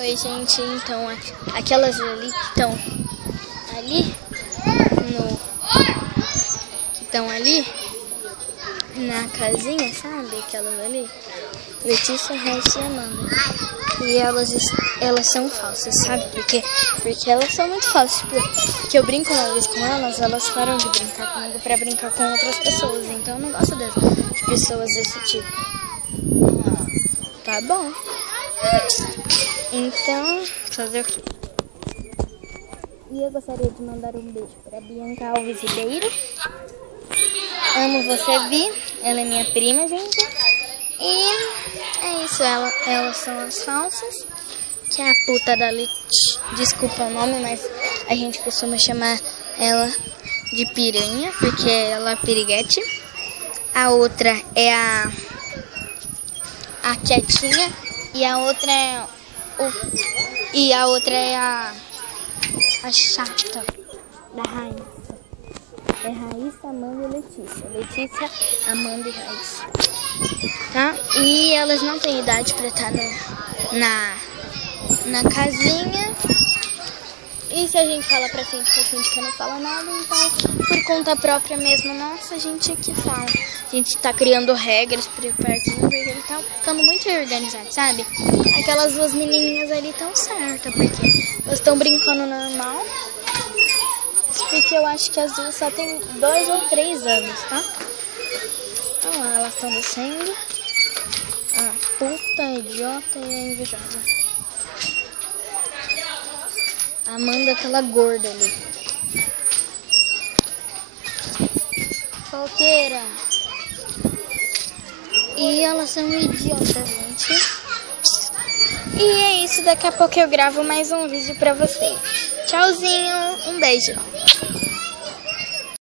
Oi, gente, então aquelas ali que estão ali na casinha, sabe? Aquelas ali, Letícia, Raíssa e Amanda. E elas são falsas, sabe? Porque elas são muito falsas. Porque eu brinco uma vez com elas param de brincar comigo pra brincar com outras pessoas. Então eu não gosto de pessoas desse tipo. Tá bom. Então, fazer o quê? E eu gostaria de mandar um beijo pra Bianca Alves Ribeiro. Amo você, Vi. Ela é minha prima, gente. E é isso, elas são as falsas. Que é a puta da Letícia. Desculpa o nome, mas a gente costuma chamar ela de piranha, porque ela é piriguete. A outra é a quietinha. E a outra é a chata da Raíssa. É Raíssa, Amanda e Letícia. Letícia, Amanda e Raíssa. Tá? E elas não têm idade pra estar na casinha. E se a gente fala pra síndica não fala nada, então por conta própria mesmo, nossa, a gente aqui fala. A gente tá criando regras pro parquinho porque ele tá ficando muito organizado, sabe? Aquelas duas menininhas ali estão certas, porque elas estão brincando normal. Porque eu acho que as duas só tem 2 ou 3 anos, tá? Então lá, elas estão descendo. A puta, a idiota e a invejosa. A Amanda, aquela gorda ali. Falqueira. E elas são idiotas, gente. E é isso, daqui a pouco eu gravo mais um vídeo pra vocês. Tchauzinho, um beijo.